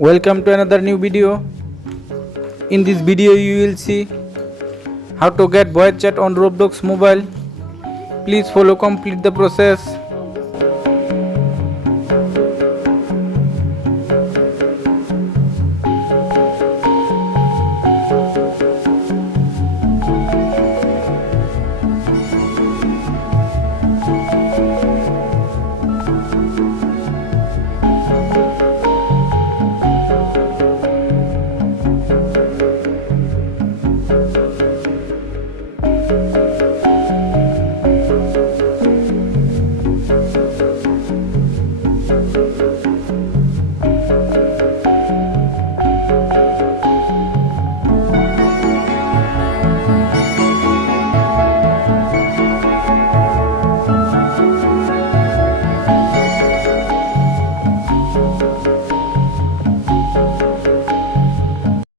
Welcome to another new video. In this video you will see how to get voice chat on Roblox mobile. Please follow complete the process.